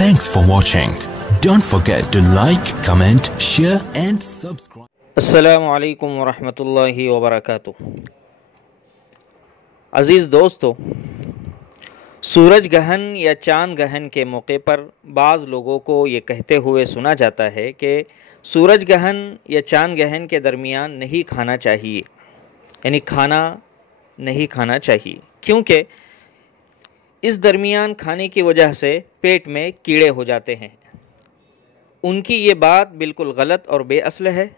Thanks for watching. Don't forget to like, comment, share and subscribe. अस्सलामु अलैकुम वरहमतुल्लाहि वबरकातुहू। अज़ीज़ दोस्तों, सूरज ग्रहण या चाँद ग्रहण के मौके पर बाज़ लोगों को ये कहते हुए सुना जाता है कि सूरज ग्रहण या चाँद ग्रहण के दरमियान नहीं खाना चाहिए, यानी खाना नहीं खाना चाहिए, क्योंकि इस दरमियान खाने की वजह से पेट में कीड़े हो जाते हैं। उनकी ये बात बिल्कुल गलत और बेअसल है।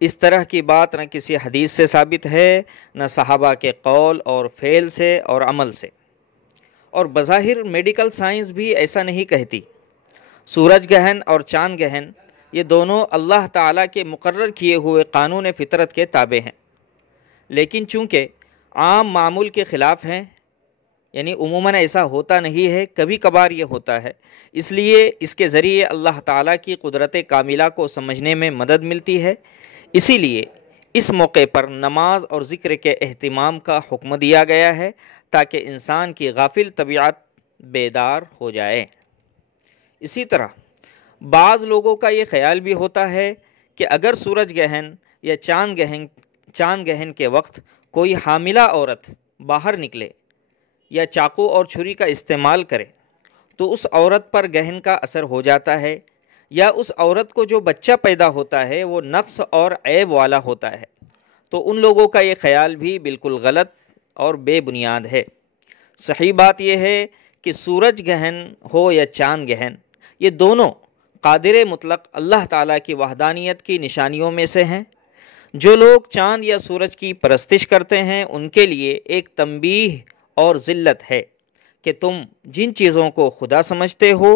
इस तरह की बात न किसी हदीस से साबित है, न सहाबा के कौल और फ़ेल से और अमल से, और बज़ाहिर मेडिकल साइंस भी ऐसा नहीं कहती। सूरज ग्रहण और चाँद ग्रहण ये दोनों अल्लाह ताला के मुकर्रर किए हुए कानून फ़ितरत के ताबे हैं, लेकिन चूँकि आम मामूल के ख़िलाफ़ हैं, यानी उमूमन ऐसा होता नहीं है, कभी कभार ये होता है, इसलिए इसके ज़रिए अल्लाह ताला की कुदरत कामिला को समझने में मदद मिलती है। इसीलिए इस मौके पर नमाज और ज़िक्र के अहतमाम का हुक्म दिया गया है, ताकि इंसान की गाफिल तबीयत बेदार हो जाए। इसी तरह बाज़ लोगों का ये ख्याल भी होता है कि अगर सूरज ग्रहण या चाँद ग्रहण के वक्त कोई हामिला औरत बाहर निकले या चाकू और छुरी का इस्तेमाल करे तो उस औरत पर ग्रहण का असर हो जाता है, या उस औरत को जो बच्चा पैदा होता है वो नक्स और ऐब वाला होता है। तो उन लोगों का ये ख्याल भी बिल्कुल गलत और बेबुनियाद है। सही बात यह है कि सूरज ग्रहण हो या चाँद ग्रहण, ये दोनों कादिर मुतलक अल्लाह ताला की वहदानियत की निशानियों में से हैं। जो लोग चाँद या सूरज की परस्तिश करते हैं उनके लिए एक तंबीह और ज़िल्लत है कि तुम जिन चीज़ों को खुदा समझते हो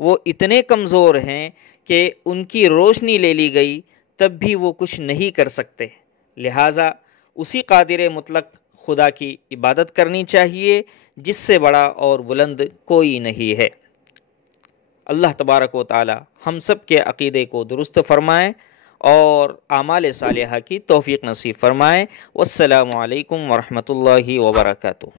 वो इतने कमज़ोर हैं कि उनकी रोशनी ले ली गई तब भी वो कुछ नहीं कर सकते। लिहाजा उसी कादिर मुतलक खुदा की इबादत करनी चाहिए जिससे बड़ा और बुलंद कोई नहीं है। अल्लाह तबारक व तआला हम सब के अक़ीदे को दुरुस्त फ़रमाए और आमाल सालिहा की तौफ़ीक़ नसीब फ़रमाए। वस्सलामु अलैकुम वरहमतुल्लाहि वबरकातुहू।